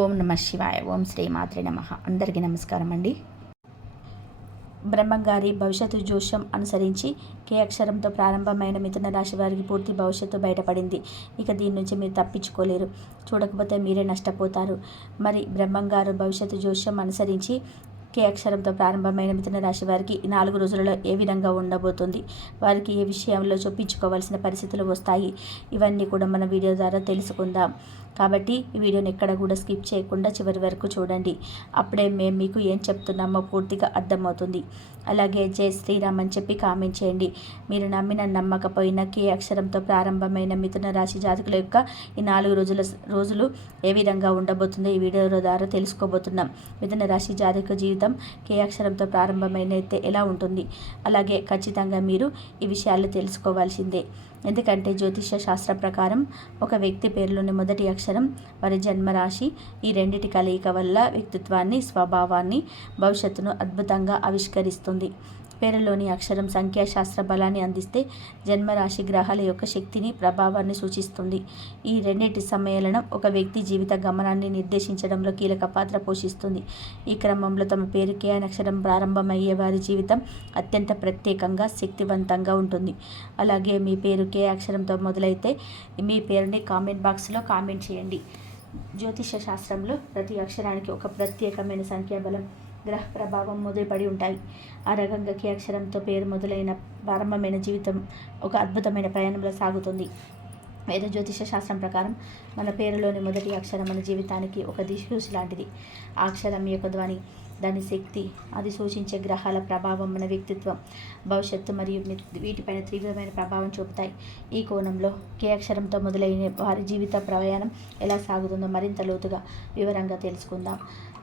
ఓం నమ శివాయ ఓం శ్రీ మాత్రే నమ. అందరికీ నమస్కారం అండి. బ్రహ్మంగారి భవిష్యత్తు జోష్యం అనుసరించి కే అక్షరంతో ప్రారంభమైన మిథున రాశి వారికి పూర్తి భవిష్యత్తు బయటపడింది. ఇక దీని నుంచి మీరు తప్పించుకోలేరు. చూడకపోతే మీరే నష్టపోతారు. మరి బ్రహ్మంగారు భవిష్యత్తు జోష్యం అనుసరించి కే అక్షరంతో ప్రారంభమైన మిథున రాశి వారికి నాలుగు రోజులలో ఏ విధంగా ఉండబోతుంది? వారికి ఏ విషయంలో చొప్పించుకోవాల్సిన పరిస్థితులు వస్తాయి? ఇవన్నీ కూడా మన వీడియో ద్వారా తెలుసుకుందాం. కాబట్టి ఈ వీడియోని ఎక్కడ కూడా స్కిప్ చేయకుండా చివరి వరకు చూడండి. అప్పుడే మేము మీకు ఏం చెప్తున్నామో పూర్తిగా అర్థమవుతుంది. అలాగే జై శ్రీరామ్ అని చెప్పి కామెంట్ చేయండి. మీరు నమ్మిన నమ్మకపోయిన కే అక్షరంతో ప్రారంభమైన మిథున రాశి జాతకుల యొక్క ఈ నాలుగు రోజుల రోజులు ఏ విధంగా ఉండబోతుందో ఈ వీడియో ద్వారా తెలుసుకోబోతున్నాం. మిథున రాశి జాతక జీవితం కే అక్షరంతో ప్రారంభమైన అయితే ఎలా ఉంటుంది? అలాగే ఖచ్చితంగా మీరు ఈ విషయాలు తెలుసుకోవాల్సిందే. ఎందుకంటే జ్యోతిష శాస్త్ర ప్రకారం ఒక వ్యక్తి పేరులోని మొదటి అక్షరం వారి జన్మరాశి ఈ రెండిటి కలయిక వల్ల వ్యక్తిత్వాన్ని స్వభావాన్ని భవిష్యత్తును అద్భుతంగా ఆవిష్కరిస్తుంది. పేరులోని అక్షరం సంఖ్యాశాస్త్ర బలాన్ని అందిస్తే జన్మరాశి గ్రహాల యొక్క శక్తిని ప్రభావాన్ని సూచిస్తుంది. ఈ రెండింటి సమ్మేళనం ఒక వ్యక్తి జీవిత గమనాన్ని నిర్దేశించడంలో కీలక పాత్ర పోషిస్తుంది. ఈ క్రమంలో తమ పేరు కే అక్షరం ప్రారంభమయ్యే వారి జీవితం అత్యంత ప్రత్యేకంగా శక్తివంతంగా ఉంటుంది. అలాగే మీ పేరుకే అక్షరంతో మొదలైతే మీ పేరుని కామెంట్ బాక్స్లో కామెంట్ చేయండి. జ్యోతిష శాస్త్రంలో ప్రతి అక్షరానికి ఒక ప్రత్యేకమైన సంఖ్యాబలం గ్రహ ప్రభావం మొదలుపడి ఉంటాయి. ఆ రకంగా కే అక్షరంతో పేరు మొదలైన ప్రారంభమైన జీవితం ఒక అద్భుతమైన ప్రయాణంలో సాగుతుంది. వేద జ్యోతిష శాస్త్రం ప్రకారం మన పేరులోని మొదటి అక్షరం మన జీవితానికి ఒక దిశూసి లాంటిది. ఆ అక్షరం యొక్క ధ్వని దాని శక్తి అది సూచించే గ్రహాల ప్రభావం మన వ్యక్తిత్వం భవిష్యత్తు మరియు వీటిపైన తీవ్రమైన ప్రభావం చూపుతాయి. ఈ కోణంలో కే అక్షరంతో మొదలైన వారి జీవిత ప్రయాణం ఎలా సాగుతుందో మరింత లోతుగా వివరంగా తెలుసుకుందాం.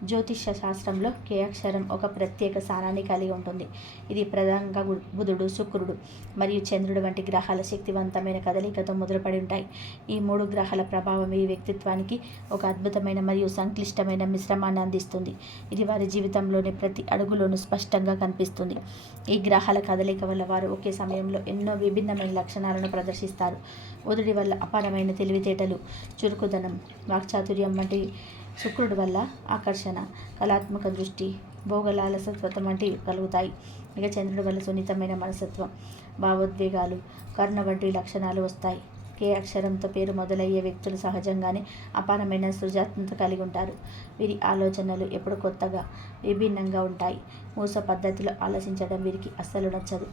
జ్యోతిష శాస్త్రంలో కే అక్షరం ఒక ప్రత్యేక స్థానాన్ని కలిగి ఉంటుంది. ఇది ప్రధానంగా బుధుడు శుక్రుడు మరియు చంద్రుడు వంటి గ్రహాల శక్తివంతమైన కదలికతో మొదలుపడి ఉంటాయి. ఈ మూడు గ్రహాల ప్రభావం ఈ వ్యక్తిత్వానికి ఒక అద్భుతమైన మరియు సంక్లిష్టమైన మిశ్రమాన్ని అందిస్తుంది. ఇది వారి జీవితంలోని ప్రతి అడుగులోనూ స్పష్టంగా కనిపిస్తుంది. ఈ గ్రహాల కదలిక వల్ల వారు ఒకే సమయంలో ఎన్నో విభిన్నమైన లక్షణాలను ప్రదర్శిస్తారు. బుధుడి వల్ల అపారమైన తెలివితేటలు చురుకుదనం వాక్చాతుర్యం వంటి శుక్రుడి వల్ల ఆకర్షణ కళాత్మక దృష్టి భోగలాలసత్వతం వంటివి కలుగుతాయి. ఇక చంద్రుడి వల్ల సున్నితమైన మనసత్వం భావోద్వేగాలు కరుణ వంటి లక్షణాలు వస్తాయి. కే అక్షరంతో పేరు మొదలయ్యే వ్యక్తులు సహజంగానే అపారమైన సృజాత్మత కలిగి ఉంటారు. వీరి ఆలోచనలు ఎప్పుడు కొత్తగా విభిన్నంగా ఉంటాయి. మూస పద్ధతిలో ఆలోచించడం వీరికి అస్సలు నచ్చదు.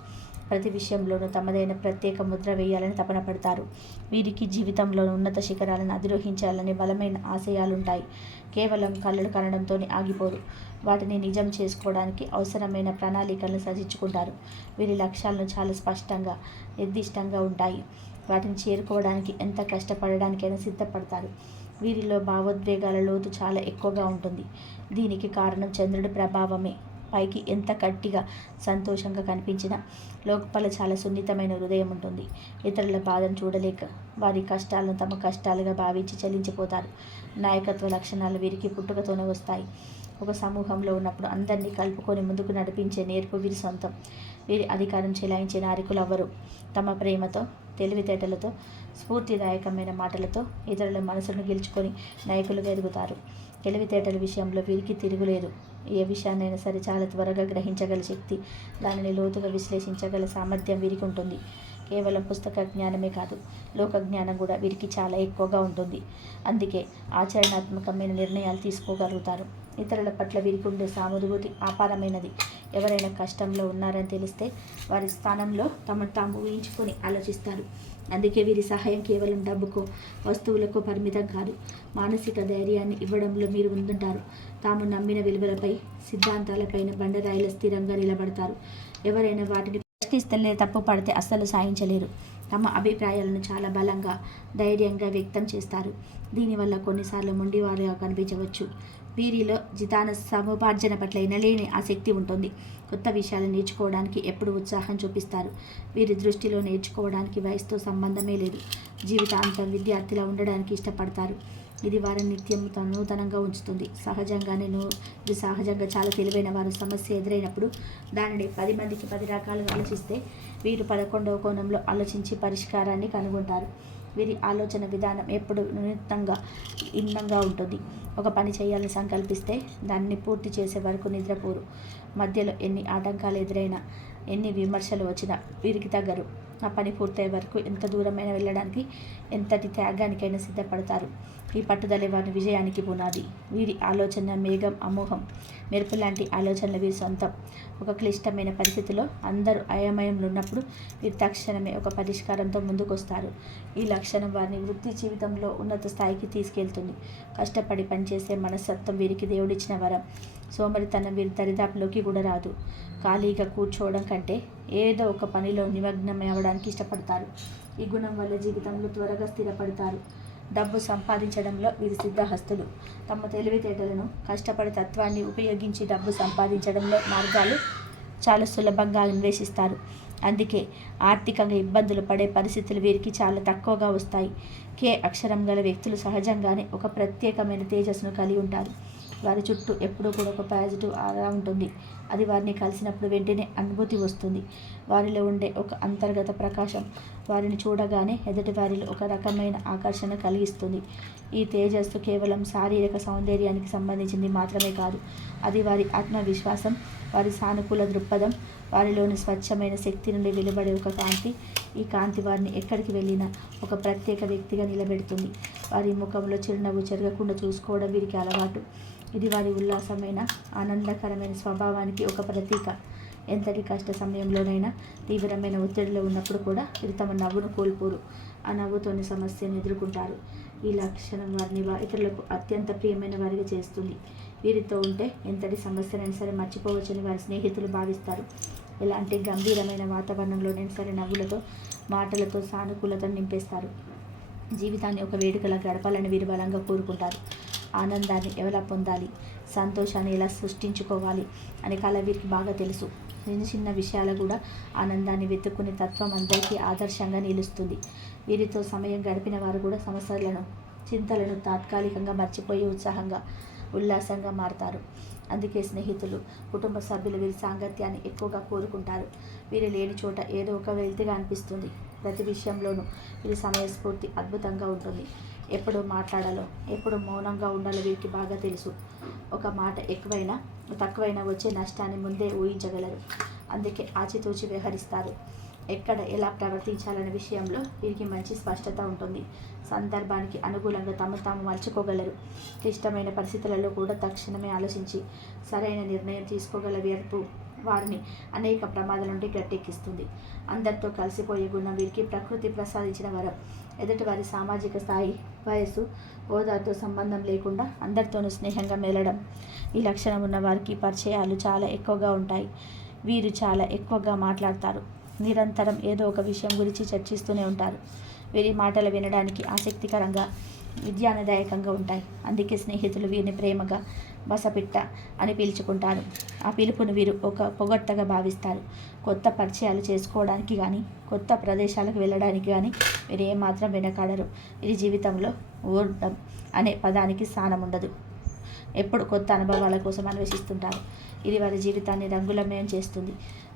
ప్రతి విషయంలోనూ తమదైన ప్రత్యేక ముద్ర వేయాలని తపన పడతారు. వీరికి జీవితంలో ఉన్నత శిఖరాలను అధిరోహించాలని బలమైన ఆశయాలుంటాయి. కేవలం కళ్ళలు కనడంతోనే ఆగిపోరు. వాటిని నిజం చేసుకోవడానికి అవసరమైన ప్రణాళికలను సజించుకుంటారు. వీరి లక్ష్యాలను చాలా స్పష్టంగా నిర్దిష్టంగా ఉంటాయి. వాటిని చేరుకోవడానికి ఎంత కష్టపడడానికైనా సిద్ధపడతారు. వీరిలో భావోద్వేగాల లోతు చాలా ఎక్కువగా ఉంటుంది. దీనికి కారణం చంద్రుడి ప్రభావమే. పైకి ఎంత గట్టిగా సంతోషంగా కనిపించినా లోపల చాలా సున్నితమైన హృదయం ఉంటుంది. ఇతరుల బాధను చూడలేక వారి కష్టాలను తమ కష్టాలుగా భావించి చలించిపోతారు నాయకత్వ లక్షణాలు వీరికి పుట్టుకతోనే వస్తాయి. ఒక సమూహంలో ఉన్నప్పుడు అందరినీ కలుపుకొని ముందుకు నడిపించే నేర్పు వీరి సొంతం. వీరి అధికారం చెలాయించే నాయకులు అవ్వరు తమ ప్రేమతో తెలివితేటలతో స్ఫూర్తిదాయకమైన మాటలతో ఇతరుల మనసును గెలుచుకొని నాయకులుగా ఎదుగుతారు. తెలివితేటల విషయంలో వీరికి తిరుగులేదు ఏ విషయాన్నైనా సరే చాలా త్వరగా గ్రహించగల శక్తి దానిని లోతుగా విశ్లేషించగల సామర్థ్యం వీరికి ఉంటుంది. కేవలం పుస్తక జ్ఞానమే కాదు లోక జ్ఞానం కూడా వీరికి చాలా ఎక్కువగా ఉంటుంది. అందుకే ఆచరణాత్మకమైన నిర్ణయాలు తీసుకోగలుగుతారు. ఇతరుల పట్ల వీరికి ఉండే సానుభూతి అపారమైనది. ఎవరైనా కష్టంలో ఉన్నారని తెలిస్తే వారి స్థానంలో తమను తాము ఊహించుకొని ఆలోచిస్తారు. అందుకే వీరి సహాయం కేవలం డబ్బుకో వస్తువులకు పరిమితం కాదు. మానసిక ధైర్యాన్ని ఇవ్వడంలో మీరు ముందుంటారు. తాము నమ్మిన విలువలపై సిద్ధాంతాలపైన బండరాయిల స్థిరంగా నిలబడతారు. ఎవరైనా వాటిని ప్రశ్నిస్తలే తప్పు పడితే అస్సలు సాయించలేరు తమ అభిప్రాయాలను చాలా బలంగా ధైర్యంగా వ్యక్తం చేస్తారు. దీనివల్ల కొన్నిసార్లు మొండివారుగా కనిపించవచ్చు. వీరిలో జితాన సముపార్జన పట్ల ఎనలేని ఆసక్తి ఉంటుంది. కొత్త విషయాలు నేర్చుకోవడానికి ఎప్పుడు ఉత్సాహం చూపిస్తారు? వీరి దృష్టిలో నేర్చుకోవడానికి వయసుతో సంబంధమే లేదు. జీవితాంతం విద్యార్థిలా ఉండడానికి ఇష్టపడతారు. ఇది వారిని నిత్యం నూతనంగా ఉంచుతుంది. సహజంగానే ఇది సహజంగా చాలా తెలివైన వారు సమస్య ఎదురైనప్పుడు దానిని పది మందికి పది రకాలుగా ఆలోచిస్తే వీరు పదకొండవ కోణంలో ఆలోచించి పరిష్కారాన్ని కనుగొంటారు. వీరి ఆలోచన విధానం ఎప్పుడు నిమిత్తంగా ఇందంగా ఉంటుంది. ఒక పని చేయాలని సంకల్పిస్తే దాన్ని పూర్తి చేసే వరకు నిద్రపోరు. మధ్యలో ఎన్ని ఆటంకాలు ఎదురైనా ఎన్ని విమర్శలు వచ్చినా వీరికి తగ్గరు. ఆ పని పూర్తయ్యే వరకు ఎంత దూరమైనా వెళ్ళడానికి ఎంతటి త్యాగానికైనా సిద్ధపడతారు. ఈ పట్టుదలే వారి విజయానికి పునాది. వీరి ఆలోచన మేఘం అమోహం మెరుపు లాంటి ఆలోచనలు వీరి సొంతం. ఒక క్లిష్టమైన పరిస్థితిలో అందరూ అయమయంలో ఉన్నప్పుడు వీరు తక్షణమే ఒక పరిష్కారంతో ముందుకొస్తారు. ఈ లక్షణం వారిని వృత్తి జీవితంలో ఉన్నత స్థాయికి తీసుకెళ్తుంది. కష్టపడి పనిచేసే మనస్తత్వం వీరికి దేవుడిచ్చిన వరం. సోమరితనం వీరి దరిదాపులోకి కూడా రాదు. ఖాళీగా కూర్చోవడం కంటే ఏదో ఒక పనిలో నిమగ్నం అవ్వడానికి ఇష్టపడతారు. ఈ గుణం వల్ల జీవితంలో త్వరగా స్థిరపడతారు. డబ్బు సంపాదించడంలో వీరు సిద్ధహస్తులు. తమ తెలివితేటలను కష్టపడి తత్వాన్ని ఉపయోగించి డబ్బు సంపాదించడంలో మార్గాలు చాలా సులభంగా అన్వేషిస్తారు. అందుకే ఆర్థికంగా ఇబ్బందులు పడే పరిస్థితులు వీరికి చాలా తక్కువగా వస్తాయి. కే అక్షరం గల వ్యక్తులు సహజంగానే ఒక ప్రత్యేకమైన తేజస్సును కలిగి ఉంటారు. వారి చుట్టూ ఎప్పుడూ కూడా ఒక పాజిటివ్ ఆరా ఉంటుంది. అది వారిని కలిసినప్పుడు వెంటనే అనుభూతి వస్తుంది. వారిలో ఉండే ఒక అంతర్గత ప్రకాశం వారిని చూడగానే ఎదుటి వారిలో ఒక రకమైన ఆకర్షణ కలిగిస్తుంది. ఈ తేజస్సు కేవలం శారీరక సౌందర్యానికి సంబంధించింది మాత్రమే కాదు. అది వారి ఆత్మవిశ్వాసం వారి సానుకూల దృక్పథం వారిలోని స్వచ్ఛమైన శక్తి నుండి వెలువడే ఒక కాంతి. ఈ కాంతి వారిని ఎక్కడికి వెళ్ళినా ఒక ప్రత్యేక వ్యక్తిగా నిలబెడుతుంది. వారి ముఖంలో చిరునవ్వు జరగకుండా చూసుకోవడం వీరికి అలవాటు. ఇది వారి ఉల్లాసమైన ఆనందకరమైన స్వభావానికి ఒక ప్రతీక. ఎంతటి కష్ట సమయంలోనైనా తీవ్రమైన ఒత్తిడిలో ఉన్నప్పుడు కూడా ఇది తమ నవ్వును కోల్పోరు ఆ నవ్వుతోని సమస్యను ఎదుర్కొంటారు. ఈ లక్షణం వారిని ఇతరులకు అత్యంత ప్రియమైన వారిగా చేస్తుంది. వీరితో ఉంటే ఎంతటి సమస్యనైనా సరే మర్చిపోవచ్చని వారి స్నేహితులు భావిస్తారు. ఎలాంటి గంభీరమైన వాతావరణంలోనైనా సరే నవ్వులతో మాటలతో సానుకూలతను నింపేస్తారు. జీవితాన్ని ఒక వేడుకలా గడపాలని వీరు బలంగా కోరుకుంటారు. ఆనందాన్ని ఎలా పొందాలి? సంతోషాన్ని ఎలా సృష్టించుకోవాలి? అనే కళ వీరికి బాగా తెలుసు. చిన్న చిన్న విషయాలు కూడా ఆనందాన్ని వెతుక్కునే తత్వం అందరికీ ఆదర్శంగా నిలుస్తుంది. వీరితో సమయం గడిపిన వారు కూడా సమస్యలను చింతలను తాత్కాలికంగా మర్చిపోయి ఉత్సాహంగా ఉల్లాసంగా మారతారు. అందుకే స్నేహితులు కుటుంబ సభ్యులు వీరి సాంగత్యాన్ని ఎక్కువగా కోరుకుంటారు. వీరు లేని చోట ఏదో ఒక వెళ్తిగా అనిపిస్తుంది. ప్రతి విషయంలోనూ వీరి సమయస్ఫూర్తి అద్భుతంగా ఉంటుంది. ఎప్పుడు మాట్లాడాలో ఎప్పుడు మౌనంగా ఉండాలో వీరికి బాగా తెలుసు. ఒక మాట ఎక్కువైనా తక్కువైనా వచ్చే నష్టాన్ని ముందే ఊహించగలరు. అందుకే ఆచితూచి వ్యవహరిస్తారు. ఎక్కడ ఎలా ప్రవర్తించాలనే విషయంలో వీరికి మంచి స్పష్టత ఉంటుంది. సందర్భానికి అనుకూలంగా తమ తాము మలుచుకోగలరు. క్లిష్టమైన పరిస్థితులలో కూడా తక్షణమే ఆలోచించి సరైన నిర్ణయం తీసుకోగల వ్యర్పు వారిని అనేక ప్రమాదాల నుండి గట్టెక్కిస్తుంది. అందరితో కలిసిపోయే గుణం వీరికి ప్రకృతి ప్రసాదించిన వరం. ఎదుటివారి సామాజిక స్థాయి వయస్సు హోదాతో సంబంధం లేకుండా అందరితోనూ స్నేహంగా మెలడం. ఈ లక్షణం ఉన్న వారికి పరిచయాలు చాలా ఎక్కువగా ఉంటాయి. వీరు చాలా ఎక్కువగా మాట్లాడతారు. నిరంతరం ఏదో ఒక విషయం గురించి చర్చిస్తూనే ఉంటారు. వీరి మాటలు వినడానికి ఆసక్తికరంగా విద్యానదాయకంగా ఉంటాయి. అందుకే స్నేహితులు వీరిని ప్రేమగా బసపిట్ట అని పిలుచుకుంటారు. ఆ పిలుపును వీరు ఒక పొగట్టగా భావిస్తారు. కొత్త పరిచయాలు చేసుకోవడానికి కానీ కొత్త ప్రదేశాలకు వెళ్ళడానికి కానీ వీరు ఏమాత్రం వెనకాడరు. ఇది జీవితంలో ఓడడం అనే పదానికి స్థానం ఉండదు ఎప్పుడు కొత్త అనుభవాల కోసం అన్వేషిస్తుంటారు. ఇది వారి జీవితాన్ని రంగులమయం చేస్తుంది.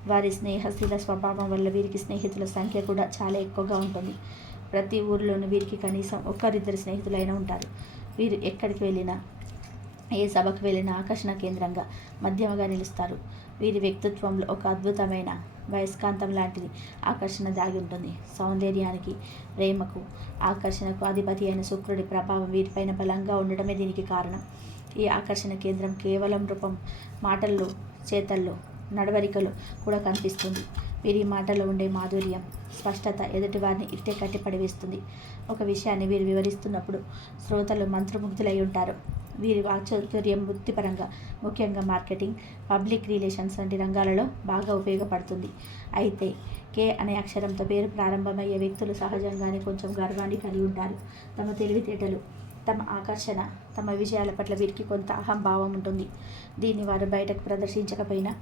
వారి స్నేహశీల స్వభావం వల్ల వీరికి స్నేహితుల సంఖ్య కూడా చాలా ఎక్కువగా ఉంటుంది. ప్రతి ఊరిలోనూ వీరికి కనీసం ఒక్కరిద్దరు స్నేహితులైనా ఉంటారు. వీరు ఎక్కడికి వెళ్ళినా ఏ సభకు వెళ్ళిన ఆకర్షణ కేంద్రంగా మధ్యమగా నిలుస్తారు. వీరి వ్యక్తిత్వంలో ఒక అద్భుతమైన వయస్కాంతం లాంటిది ఆకర్షణ దాగి ఉంటుంది. సౌందర్యానికి ప్రేమకు ఆకర్షణకు అధిపతి అయిన శుక్రుడి ప్రభావం వీరిపైన బలంగా ఉండడమే దీనికి కారణం. ఈ ఆకర్షణ కేంద్రం కేవలం రూపం మాటల్లో చేతల్లో నడవరికలు కూడా కనిపిస్తుంది. వీరి మాటలో ఉండే మాధుర్యం స్పష్టత ఎదుటివారిని ఇట్టే కట్టి పడివేస్తుంది ఒక విషయాన్ని వీరు వివరిస్తున్నప్పుడు శ్రోతలు మంత్రముగ్ధులై ఉంటారు. వీరి వాక్చాతుర్యం వృత్తిపరంగా ముఖ్యంగా మార్కెటింగ్ పబ్లిక్ రిలేషన్స్ వంటి రంగాలలో బాగా ఉపయోగపడుతుంది. అయితే కే అనే అక్షరంతో పేరు ప్రారంభమయ్యే వ్యక్తులు సహజంగానే కొంచెం గర్వాన్ని కలిగి ఉంటారు. తమ తెలివితేటలు తమ ఆకర్షణ తమ విజయాల పట్ల వీరికి కొంత అహంభావం ఉంటుంది. దీన్ని వారు బయటకు ప్రదర్శించకపోయినా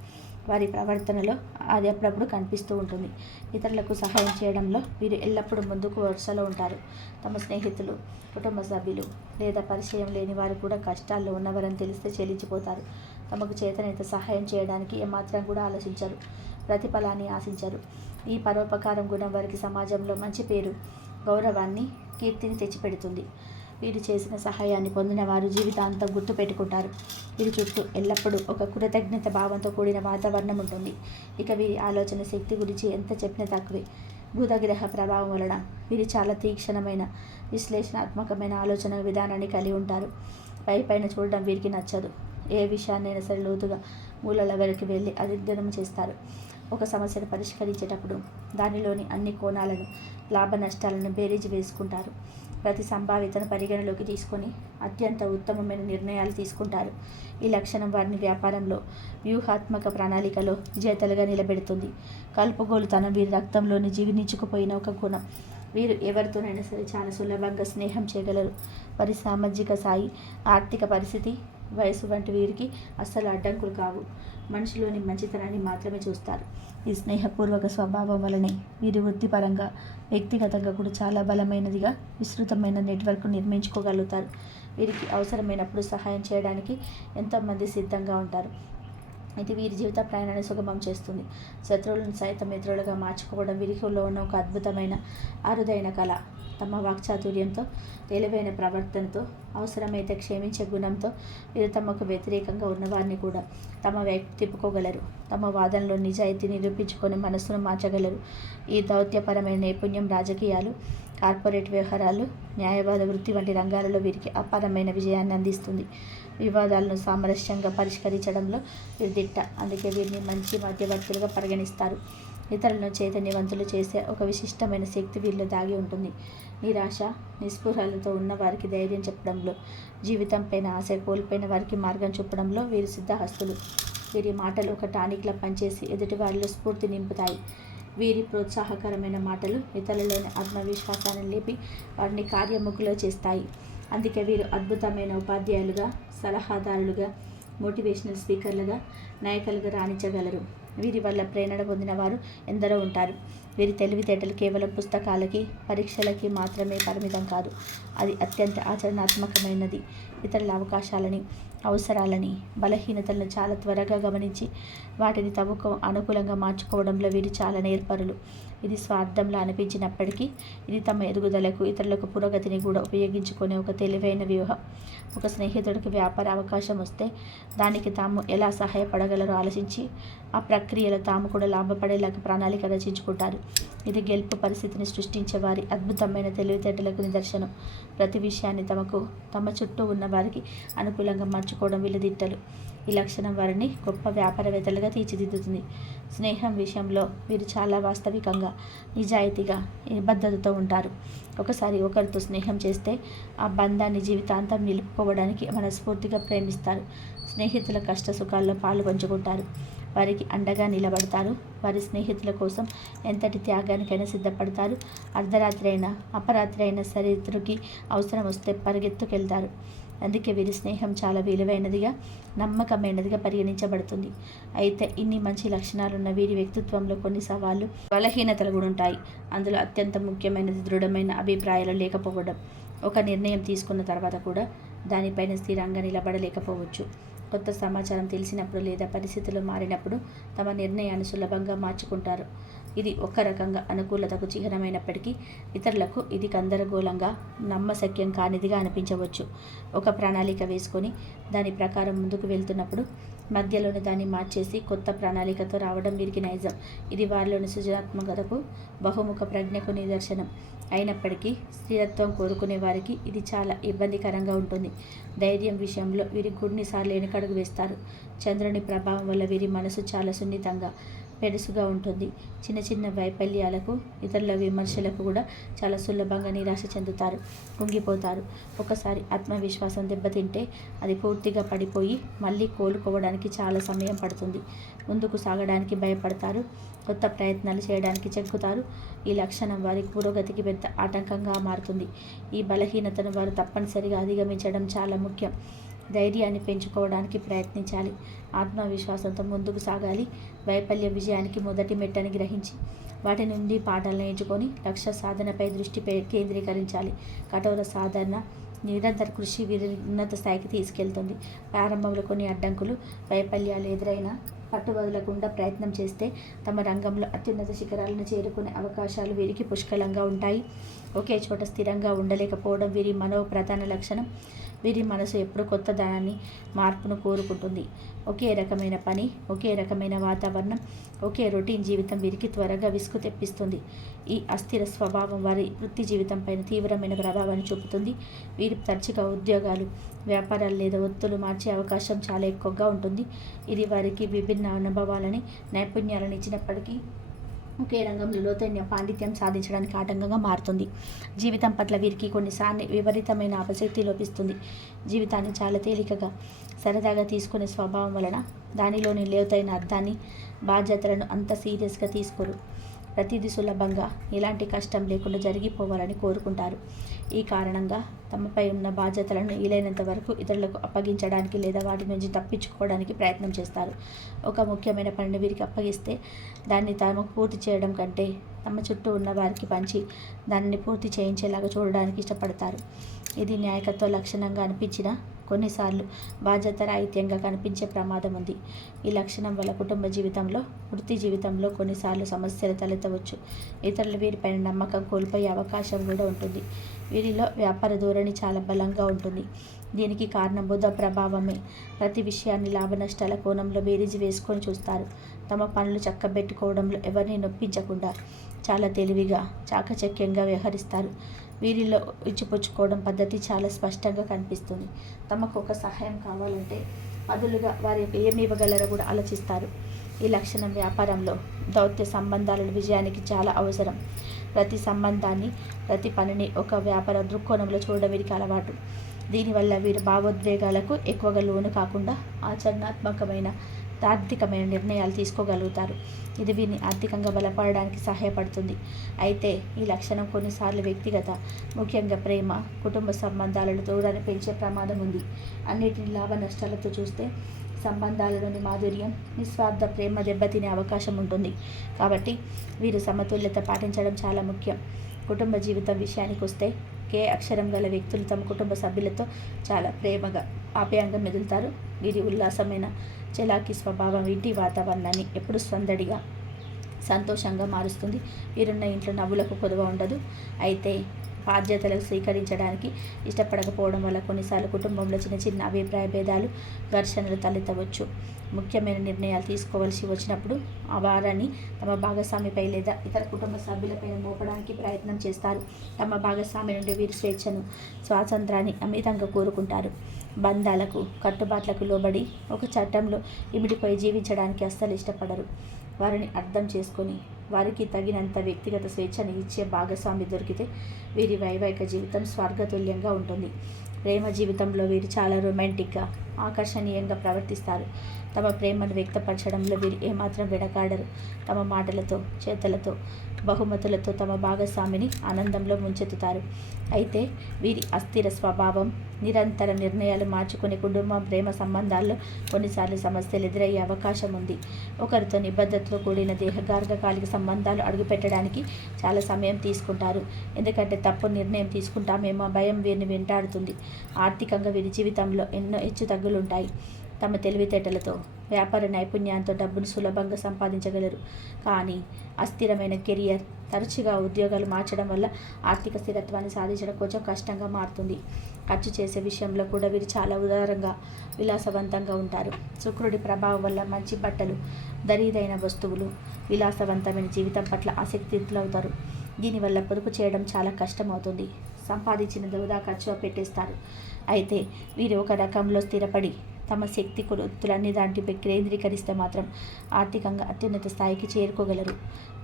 వారి ప్రవర్తనలో అది అప్పుడప్పుడు కనిపిస్తూ ఉంటుంది. ఇతరులకు సహాయం చేయడంలో వీరు ఎల్లప్పుడూ ముందుకు వరుసలో ఉంటారు. తమ స్నేహితులు కుటుంబ సభ్యులు లేదా పరిచయం లేని వారు కూడా కష్టాల్లో ఉన్నవారని తెలిస్తే చెల్లించిపోతారు తమకు చేతనైతే సహాయం చేయడానికి ఏమాత్రం కూడా ఆలోచించరు. ప్రతిఫలాన్ని ఆశించరు. ఈ పరోపకారం గుణం వారికి సమాజంలో మంచి పేరు గౌరవాన్ని కీర్తిని తెచ్చిపెడుతుంది. వీరు చేసిన సహాయాన్ని పొందిన వారు జీవితాంతం గుర్తుపెట్టుకుంటారు వీరి చుట్టూ ఎల్లప్పుడూ ఒక కృతజ్ఞత భావంతో కూడిన వాతావరణం ఉంటుంది. ఇక వీరి ఆలోచన శక్తి గురించి ఎంత చెప్పినా తక్కువే. బుధగ్రహ ప్రభావం వలన వీరు చాలా తీక్షణమైన విశ్లేషణాత్మకమైన ఆలోచన విధానాన్ని కలిగి ఉంటారు. పై పైన చూడడం వీరికి నచ్చదు. ఏ విషయాన్నైనా సరే లోతుగా మూలల వరకు వెళ్ళి అధిగ్రహం చేస్తారు. ఒక సమస్యను పరిష్కరించేటప్పుడు దానిలోని అన్ని కోణాలను లాభ నష్టాలను బేరీజు వేసుకుంటారు. ప్రతి సంభావ్యతను పరిగణలోకి తీసుకొని అత్యంత ఉత్తమమైన నిర్ణయాలు తీసుకుంటారు. ఈ లక్షణం వారిని వ్యాపారంలో వ్యూహాత్మక ప్రణాళికలో విజేతలుగా నిలబెడుతుంది. కలుపుగోలుతనం వీరి రక్తంలోని జీవించుకుపోయిన ఒక గుణం. వీరు ఎవరితోనైనా సరే చాలా సులభంగా స్నేహం చేయగలరు. వారి సామాజిక స్థాయి ఆర్థిక పరిస్థితి వయసు వంటి వీరికి అస్సలు అడ్డంకులు కావు. మనిషిలోని మంచితనాన్ని మాత్రమే చూస్తారు. ఈ స్నేహపూర్వక స్వభావం వలనే వీరి వృత్తిపరంగా వ్యక్తిగతంగా కూడా చాలా బలమైనదిగా విస్తృతమైన నెట్వర్క్ నిర్మించుకోగలుగుతారు. వీరికి అవసరమైనప్పుడు సహాయం చేయడానికి ఎంతోమంది సిద్ధంగా ఉంటారు. ఇది వీరి జీవిత ప్రయాణాన్ని సుగమం చేస్తుంది. శత్రువులను సైతం మిత్రులుగా మార్చుకోవడం వీరిలో ఉన్న ఒక అద్భుతమైన అరుదైన కళ. తమ వాక్చాతుర్యంతో తెలివైన ప్రవర్తనతో అవసరమైతే క్షమించే గుణంతో వీరు తమకు వ్యతిరేకంగా ఉన్నవారిని కూడా తమ వైపు తిప్పుకోగలరు. తమ వాదనలో నిజాయితీ నిరూపించుకొని మనస్సును మార్చగలరు. ఈ దౌత్యపరమైన నైపుణ్యం రాజకీయాలు కార్పొరేట్ వ్యవహారాలు న్యాయవాద వృత్తి వంటి రంగాలలో వీరికి అపారమైన విజయాన్ని అందిస్తుంది. వివాదాలను సామరస్యంగా పరిష్కరించడంలో వీరు దిట్ట. అందుకే వీరిని మంచి మధ్యవర్తులుగా పరిగణిస్తారు. ఇతరులను చైతన్యవంతులు చేసే ఒక విశిష్టమైన శక్తి వీరిలో దాగి ఉంటుంది. నిరాశ నిస్పృహలతో ఉన్న వారికి ధైర్యం చెప్పడంలో జీవితం పైన ఆశ కోల్పోయిన వారికి మార్గం చూపడంలో వీరు సిద్ధహస్తులు. వీరి మాటలు ఒక టానిక్లా పనిచేసి ఎదుటి వారిలో స్ఫూర్తి నింపుతాయి. వీరి ప్రోత్సాహకరమైన మాటలు ఇతరులలోని ఆత్మవిశ్వాసాన్ని లేపి వారిని కార్యముఖులో చేస్తాయి. అందుకే వీరు అద్భుతమైన ఉపాధ్యాయులుగా సలహాదారులుగా మోటివేషనల్ స్పీకర్లుగా నాయకులుగా రాణించగలరు. వీరి వల్ల ప్రేరణ పొందిన వారు ఎందరో ఉంటారు. వీరి తెలివితేటలు కేవలం పుస్తకాలకి పరీక్షలకి మాత్రమే పరిమితం కాదు. అది అత్యంత ఆచరణాత్మకమైనది. ఇతరుల అవకాశాలని అవసరాలని బలహీనతలను చాలా త్వరగా గమనించి వాటిని తమకు అనుకూలంగా మార్చుకోవడంలో వీరు చాలా నేర్పరులు. ఇది స్వార్థంలో అనిపించినప్పటికీ ఇది తమ ఎదుగుదలకు ఇతరులకు పురోగతిని కూడా ఉపయోగించుకునే ఒక తెలివైన వ్యూహం. ఒక స్నేహితుడికి వ్యాపార అవకాశం వస్తే దానికి తాము ఎలా సహాయపడగలరో ఆలోచించి ఆ ప్రక్రియలో తాము కూడా లాభపడేలాగా ప్రణాళిక రచించుకుంటారు. ఇది గెలుపు పరిస్థితిని సృష్టించే వారి అద్భుతమైన తెలివితేటలకు నిదర్శనం. ప్రతి విషయాన్ని తమకు తమ చుట్టూ ఉన్న వారికి అనుకూలంగా మార్చుకోవడం వీళ్ళ దిట్టలు ఈ లక్షణం వారిని గొప్ప వ్యాపారవేత్తలుగా తీర్చిదిద్దుతుంది. స్నేహం విషయంలో వీరు చాలా వాస్తవికంగా నిజాయితీగా నిబద్ధతతో ఉంటారు. ఒకసారి ఒకరితో స్నేహం చేస్తే ఆ బంధాన్ని జీవితాంతం నిలుపుకోవడానికి మనస్ఫూర్తిగా ప్రేమిస్తారు. స్నేహితుల కష్ట సుఖాల్లో పాలు పంచుకుంటారు. వారికి అండగా నిలబడతారు. వారి స్నేహితుల కోసం ఎంతటి త్యాగానికైనా సిద్ధపడతారు. అర్ధరాత్రి అయినా అపరాత్రి అయినా సరే ఇతరుకి అవసరం వస్తే పరిగెత్తుకెళ్తారు. అందుకే వీరి స్నేహం చాలా విలువైనదిగా నమ్మకమైనదిగా పరిగణించబడుతుంది. అయితే ఇన్ని మంచి లక్షణాలున్న వీరి వ్యక్తిత్వంలో కొన్ని సవాళ్ళు బలహీనతలు కూడా ఉంటాయి. అందులో అత్యంత ముఖ్యమైనది దృఢమైన అభిప్రాయాలు లేకపోవడం. ఒక నిర్ణయం తీసుకున్న తర్వాత కూడా దానిపైన స్థిరంగా నిలబడలేకపోవచ్చు. కొత్త సమాచారం తెలిసినప్పుడు లేదా పరిస్థితులు మారినప్పుడు తమ నిర్ణయాన్ని సులభంగా మార్చుకుంటారు. ఇది ఒక రకంగా అనుకూలతకు చిహ్నమైనప్పటికీ ఇతరులకు ఇది గందరగోళంగా నమ్మశక్యం కానిదిగా అనిపించవచ్చు. ఒక ప్రణాళిక వేసుకొని దాని ప్రకారం ముందుకు వెళ్తున్నప్పుడు మధ్యలోనే దాన్ని మార్చేసి కొత్త ప్రణాళికతో రావడం వీరికి నైజం. ఇది వారిలోని సృజనాత్మకతకు బహుముఖ ప్రజ్ఞకు నిదర్శనం. అయినప్పటికీ స్థిరత్వం కోరుకునే వారికి ఇది చాలా ఇబ్బందికరంగా ఉంటుంది. ధైర్యం విషయంలో వీరి కొన్నిసార్లు వెనుకడుగు వేస్తారు. చంద్రుని ప్రభావం వల్ల వీరి మనసు చాలా సున్నితంగా పెరుసుగా ఉంటుంది. చిన్న చిన్న వైఫల్యాలకు ఇతరుల విమర్శలకు కూడా చాలా సులభంగా నిరాశ చెందుతారు కుంగిపోతారు. ఒకసారి ఆత్మవిశ్వాసం దెబ్బతింటే అది పూర్తిగా పడిపోయి మళ్ళీ కోలుకోవడానికి చాలా సమయం పడుతుంది. ముందుకు సాగడానికి భయపడతారు కొత్త ప్రయత్నాలు చేయడానికి చెక్కుతారు. ఈ లక్షణం వారి పురోగతికి పెద్ద ఆటంకంగా మారుతుంది. ఈ బలహీనతను వారు తప్పనిసరిగా అధిగమించడం చాలా ముఖ్యం. ధైర్యాన్ని పెంచుకోవడానికి ప్రయత్నించాలి. ఆత్మవిశ్వాసంతో ముందుకు సాగాలి. వైఫల్య విజయానికి మొదటి మెట్టని గ్రహించి వాటి నుండి పాఠాలు నేర్చుకొని లక్ష్య సాధనపై దృష్టి కేంద్రీకరించాలి. కఠోర సాధన నిరంతర కృషి వీరిని ఉన్నత స్థాయికి తీసుకెళ్తుంది. ప్రారంభంలో కొన్ని అడ్డంకులు వైఫల్యాలు ఎదురైనా పట్టువదలకుండా ప్రయత్నం చేస్తే తమ రంగంలో అత్యున్నత శిఖరాలను చేరుకునే అవకాశాలు వీరికి పుష్కలంగా ఉంటాయి. ఒకే చోట స్థిరంగా ఉండలేకపోవడం వీరి మనో ప్రధాన లక్షణం. వీరి మనసు ఎప్పుడు కొత్త దానాన్ని మార్పును కోరుకుంటుంది. ఒకే రకమైన పని ఒకే రకమైన వాతావరణం ఒకే రొటీన్ జీవితం వీరికి త్వరగా విసుగు తెప్పిస్తుంది. ఈ అస్థిర స్వభావం వారి వృత్తి జీవితంపైన తీవ్రమైన ప్రభావాన్ని చూపుతుంది. వీరి తరచుగా ఉద్యోగాలు వ్యాపారాలు లేదా ఒత్తులు మార్చే అవకాశం చాలా ఎక్కువగా ఉంటుంది. ఇది వారికి విభిన్న అనుభవాలని నైపుణ్యాలను ఇచ్చినప్పటికీ ఒకే రంగంలో లోతైన పాండిత్యం సాధించడానికి ఆటంకంగా మారుతుంది. జీవితం పట్ల వీరికి కొన్నిసార్లు విపరీతమైన అపశక్తి లోపిస్తుంది. జీవితాన్ని చాలా తేలికగా సరదాగా తీసుకునే స్వభావం వలన దానిలోని లోతైన అర్థాన్ని బాధ్యతలను అంత సీరియస్గా తీసుకోరు. ప్రతిదీ సులభంగా ఎలాంటి కష్టం లేకుండా జరిగిపోవాలని కోరుకుంటారు. ఈ కారణంగా తమపై ఉన్న బాధ్యతలను వీలైనంత వరకు ఇతరులకు అప్పగించడానికి లేదా వాటి నుంచి తప్పించుకోవడానికి ప్రయత్నం చేస్తారు. ఒక ముఖ్యమైన పనిని వీరికి అప్పగిస్తే దాన్ని తాము పూర్తి చేయడం కంటే తమ చుట్టూ ఉన్న వారికి పంచి దానిని పూర్తి చేయించేలాగా చూడడానికి ఇష్టపడతారు. ఇది న్యాయకత్వ లక్షణంగా అనిపించిన కొన్నిసార్లు బాధ్యత రాహిత్యంగా కనిపించే ప్రమాదం ఉంది. ఈ లక్షణం వల్ల కుటుంబ జీవితంలో వృత్తి జీవితంలో కొన్నిసార్లు సమస్యలు తలెత్తవచ్చు. ఇతరులు వీరిపైన నమ్మకం కోల్పోయే అవకాశం కూడా ఉంటుంది. వీరిలో వ్యాపార ధోరణి చాలా బలంగా ఉంటుంది. దీనికి కారణం బుధ ప్రభావమే. ప్రతి విషయాన్ని లాభ నష్టాల కోణంలో బేరీజి వేసుకొని చూస్తారు. తమ పనులు చక్కబెట్టుకోవడంలో ఎవరిని నొప్పించకుండా చాలా తెలివిగా చాకచక్యంగా వ్యవహరిస్తారు. వీరిలో ఇచ్చిపుచ్చుకోవడం పద్ధతి చాలా స్పష్టంగా కనిపిస్తుంది. తమకు ఒక సహాయం కావాలంటే బదులుగా వారి ఏమి ఇవ్వగలరో కూడా ఆలోచిస్తారు. ఈ లక్షణం వ్యాపారంలో దౌత్య సంబంధాల విజయానికి చాలా అవసరం. ప్రతి సంబంధాన్ని ప్రతి పనిని ఒక వ్యాపార దృక్కోణంలో చూడడం వీరికి అలవాటు. దీనివల్ల వీరు భావోద్వేగాలకు ఎక్కువగా లోను కాకుండా ఆచరణాత్మకమైన ఆర్థికమైన నిర్ణయాలు తీసుకోగలుగుతారు. ఇది వీరిని ఆర్థికంగా బలపడడానికి సహాయపడుతుంది. అయితే ఈ లక్షణం కొన్నిసార్లు వ్యక్తిగత ముఖ్యంగా ప్రేమ కుటుంబ సంబంధాలను దూరాన్ని పెంచే ప్రమాదం ఉంది. అన్నిటిని లాభ నష్టాలతో చూస్తే సంబంధాలలోని మాధుర్యం నిస్వార్థ ప్రేమ దెబ్బతినే అవకాశం ఉంటుంది. కాబట్టి వీరు సమతుల్యత పాటించడం చాలా ముఖ్యం. కుటుంబ జీవితం విషయానికి వస్తే కే అక్షరం గల వ్యక్తులు తమ కుటుంబ సభ్యులతో చాలా ప్రేమగా ఆప్యాయంగా మెదులుతారు. వీరి ఉల్లాసమైన చలాకీ స్వభావం ఇంటి వాతావరణాన్ని ఎప్పుడు సందడిగా సంతోషంగా మారుస్తుంది. వీరున్న ఇంట్లో నవ్వులకు కొదవ ఉండదు. అయితే బాధ్యతలు స్వీకరించడానికి ఇష్టపడకపోవడం వల్ల కొన్నిసార్లు కుటుంబంలో చిన్న చిన్న అభిప్రాయ భేదాలు ఘర్షణలు తలెత్తవచ్చు. ముఖ్యమైన నిర్ణయాలు తీసుకోవాల్సి వచ్చినప్పుడు ఆ వారాన్ని తమ భాగస్వామిపై లేదా ఇతర కుటుంబ సభ్యులపై మోపడానికి ప్రయత్నం చేస్తారు. తమ భాగస్వామి నుండి వీరి స్వేచ్ఛను స్వాతంత్రాన్ని అమితంగా కోరుకుంటారు. బంధాలకు కట్టుబాట్లకు లోబడి ఒక చట్టంలో ఇమిడిపోయి జీవించడానికి అస్సలు ఇష్టపడరు. వారిని అర్థం చేసుకొని వారికి తగినంత వ్యక్తిగత స్వేచ్ఛను ఇచ్చే భాగస్వామి దొరికితే వీరి వైవాహిక జీవితం స్వర్గతుల్యంగా ఉంటుంది. ప్రేమ జీవితంలో వీరు చాలా రొమాంటిక్గా ఆకర్షణీయంగా ప్రవర్తిస్తారు. తమ ప్రేమను వ్యక్తపరచడంలో వీరు ఏమాత్రం వెనకాడరు. తమ మాటలతో చేతలతో బహుమతులతో తమ భాగస్వామిని ఆనందంలో ముంచెత్తుతారు. అయితే వీరి అస్థిర స్వభావం నిరంతర నిర్ణయాలు మార్చుకుని కుటుంబం ప్రేమ సంబంధాల్లో కొన్నిసార్లు సమస్యలు ఎదురయ్యే అవకాశం ఉంది. ఒకరితో నిబద్ధతతో కూడిన దేహగార్గకాలిక సంబంధాలు అడుగుపెట్టడానికి చాలా సమయం తీసుకుంటారు. ఎందుకంటే తప్పు నిర్ణయం తీసుకుంటామేమో భయం వీరిని వెంటాడుతుంది. ఆర్థికంగా వీరి జీవితంలో ఎన్నో హెచ్చు తగ్గులుంటాయి తమ తెలివితేటలతో వ్యాపార నైపుణ్యంతో డబ్బును సులభంగా సంపాదించగలరు. కానీ అస్థిరమైన కెరియర్ తరచుగా ఉద్యోగాలు మార్చడం వల్ల ఆర్థిక స్థిరత్వాన్ని సాధించడం కొంచెం కష్టంగా మారుతుంది. ఖర్చు చేసే విషయంలో కూడా వీరు చాలా ఉదారంగా విలాసవంతంగా ఉంటారు. శుక్రుడి ప్రభావం వల్ల మంచి బట్టలు ఖరీదైన వస్తువులు విలాసవంతమైన జీవితం పట్ల ఆసక్తితులవుతారు దీనివల్ల పొదుపు చేయడం చాలా కష్టమవుతుంది. సంపాదించిన దోదా ఖర్చు పెట్టేస్తారు. అయితే వీరు ఒక రకంలో స్థిరపడి తమ శక్తి కొడుతులన్నీ దాంటిపై కేంద్రీకరిస్తే మాత్రం ఆర్థికంగా అత్యున్నత స్థాయికి చేరుకోగలరు.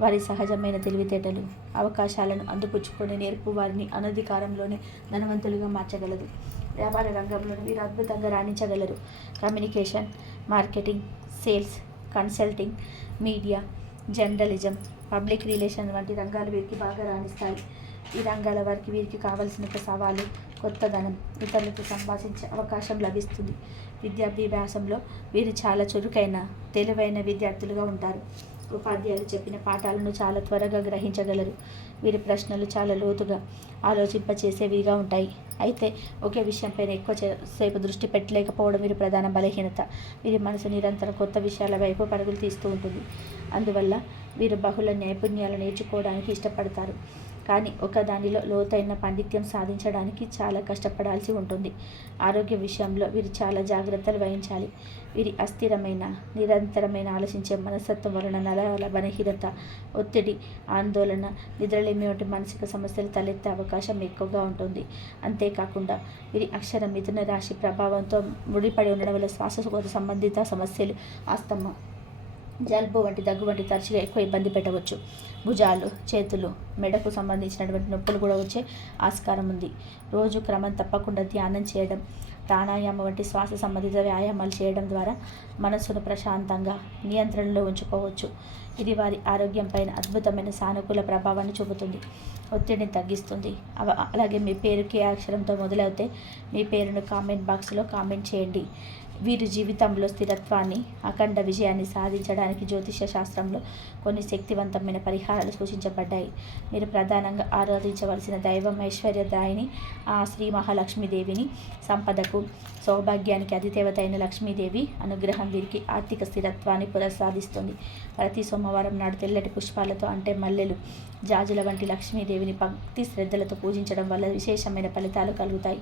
వారి సహజమైన తెలివితేటలు అవకాశాలను అందిపుచ్చుకొని నేర్పు వారిని అనధికారంలోనే ధనవంతులుగా మార్చగలదు. వ్యాపార రంగంలో వీరు అద్భుతంగా రాణించగలరు. Communication marketing sales consulting media journalism public relation వంటి రంగాలు వీరికి బాగా రాణిస్తాయి. ఈ రంగాల వారికి వీరికి కావలసిన సవాలు కొత్తదనం ఇతరులతో సంభాషించే అవకాశం లభిస్తుంది. విద్యాభ్యాసంలో వీరు చాలా చురుకైన తెలివైన విద్యార్థులుగా ఉంటారు. ఉపాధ్యాయులు చెప్పిన పాఠాలను చాలా త్వరగా గ్రహించగలరు. వీరి ప్రశ్నలు చాలా లోతుగా ఆలోచింపచేసేవిగా ఉంటాయి. అయితే ఒకే విషయంపైన ఎక్కువ సేపు దృష్టి పెట్టలేకపోవడం వీరి ప్రధాన బలహీనత. వీరి మనసు నిరంతరం కొత్త విషయాల వైపు పరుగులు తీస్తూ ఉంటుంది. అందువల్ల వీరు బహుళ నైపుణ్యాలు నేర్చుకోవడానికి ఇష్టపడతారు. కానీ ఒక దానిలో లోతైన పాండిత్యం సాధించడానికి చాలా కష్టపడాల్సి ఉంటుంది. ఆరోగ్య విషయంలో వీరు చాలా జాగ్రత్తలు వహించాలి. వీరి అస్థిరమైన నిరంతరమైన ఆలోచించే మనస్తత్వం వలన నరాల బలహీనత ఒత్తిడి ఆందోళన నిద్రలేమి వంటి మానసిక సమస్యలు తలెత్తే అవకాశం ఎక్కువగా ఉంటుంది. అంతేకాకుండా వీరి అక్షర మిథున రాశి ప్రభావంతో ముడిపడి ఉండడం వల్ల శ్వాసకోశ సంబంధిత సమస్యలు ఆస్తమా జలుబు వంటి దగ్గు వంటి తరచుగా ఎక్కువ ఇబ్బంది పెట్టవచ్చు. భుజాలు చేతులు మెడకు సంబంధించినటువంటి నొప్పులు కూడా వచ్చే ఆస్కారం ఉంది. రోజు క్రమం తప్పకుండా ధ్యానం చేయడం ప్రాణాయామం వంటి శ్వాస సంబంధిత వ్యాయామాలు చేయడం ద్వారా మనస్సును ప్రశాంతంగా నియంత్రణలో ఉంచుకోవచ్చు. ఇది వారి ఆరోగ్యం పైన అద్భుతమైన సానుకూల ప్రభావాన్ని చూపుతుంది. ఒత్తిడిని తగ్గిస్తుంది. అలాగే మీ పేరు కే అక్షరంతో మొదలవుతే మీ పేరును కామెంట్ బాక్స్లో కామెంట్ చేయండి. వీరి జీవితంలో స్థిరత్వాన్ని అఖండ విజయాన్ని సాధించడానికి జ్యోతిష శాస్త్రంలో కొన్ని శక్తివంతమైన పరిహారాలు సూచించబడ్డాయి. మీరు ప్రధానంగా ఆరాధించవలసిన దైవం ఐశ్వర్యదాయిని ఆ శ్రీ మహాలక్ష్మీదేవిని సంపదకు సౌభాగ్యానికి అధిదేవత అయిన లక్ష్మీదేవి అనుగ్రహం వీరికి ఆర్థిక స్థిరత్వాన్ని పునఃసాధిస్తుంది ప్రతి సోమవారం నాడు తెల్లటి పుష్పాలతో అంటే మల్లెలు జాజుల వంటి లక్ష్మీదేవిని భక్తి శ్రద్ధలతో పూజించడం వల్ల విశేషమైన ఫలితాలు కలుగుతాయి.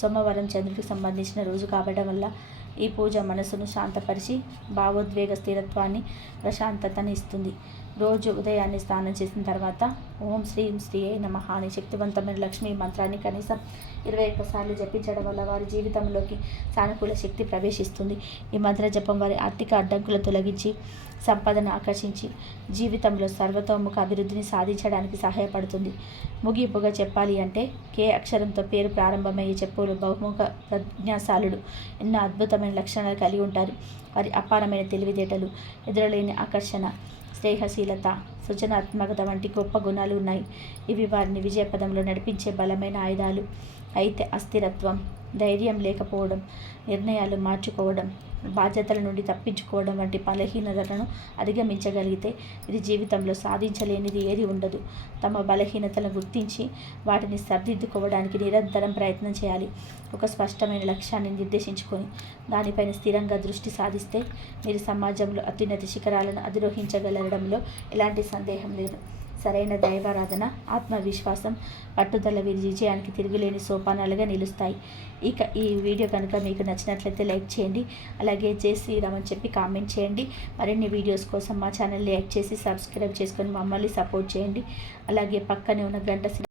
సోమవారం చంద్రుడికి సంబంధించిన రోజు కావడం వల్ల ఈ పూజ మనసును శాంతపరిచి భావోద్వేగ స్థిరత్వాన్ని ప్రశాంతతని ఇస్తుంది. రోజు ఉదయాన్నే స్నానం చేసిన తర్వాత ఓం శ్రీం శ్రీ నమ అని శక్తివంతమైన లక్ష్మీ మంత్రాన్ని కనీసం ఇరవై ఒక్కసార్లు జపించడం వల్ల వారి జీవితంలోకి సానుకూల శక్తి ప్రవేశిస్తుంది. ఈ మంత్ర జపం వారి ఆర్థిక అడ్డంకులు తొలగించి సంపదను ఆకర్షించి జీవితంలో సర్వతోముఖ అభివృద్ధిని సాధించడానికి సహాయపడుతుంది. ముగింపుగా చెప్పాలి అంటే కే అక్షరంతో పేరు ప్రారంభమయ్యే చెప్పులు బహుముఖ ప్రజ్ఞాశాలుడు. ఎన్నో అద్భుతమైన లక్షణాలు కలిగి ఉంటారు. వారి అపారమైన తెలివితేటలు ఎదురలేని ఆకర్షణ స్నేహశీలత సృజనాత్మకత వంటి గొప్ప గుణాలు ఉన్నాయి. ఇవి వారిని విజయపదంలో నడిపించే బలమైన ఆయుధాలు. అయితే అస్థిరత్వం ధైర్యం లేకపోవడం నిర్ణయాలు మార్చుకోవడం బాధ్యతల నుండి తప్పించుకోవడం వంటి బలహీనతలను అధిగమించగలిగితే ఇది జీవితంలో సాధించలేనిది ఏది ఉండదు. తమ బలహీనతలను గుర్తించి వాటిని సరిదిద్దుకోవడానికి నిరంతరం ప్రయత్నం చేయాలి. ఒక స్పష్టమైన లక్ష్యాన్ని నిర్దేశించుకొని దానిపైన స్థిరంగా దృష్టి సాధిస్తే మీరు సమాజంలో అత్యున్నత శిఖరాలను అధిరోహించగలగడంలో ఎలాంటి సందేహం లేదు. సరైన దైవారాధన ఆత్మవిశ్వాసం పట్టుదల వీరి విజయానికి తిరుగులేని సోపానాలుగా నిలుస్తాయి. ఇక ఈ వీడియో కనుక మీకు నచ్చినట్లయితే లైక్ చేయండి అలాగే జై శ్రీరామ్ చెప్పి కామెంట్ చేయండి. మరిన్ని వీడియోస్ కోసం మా ఛానల్ లైక్ చేసి సబ్స్క్రైబ్ చేసుకొని మమ్మల్ని సపోర్ట్ చేయండి. అలాగే పక్కనే ఉన్న గంట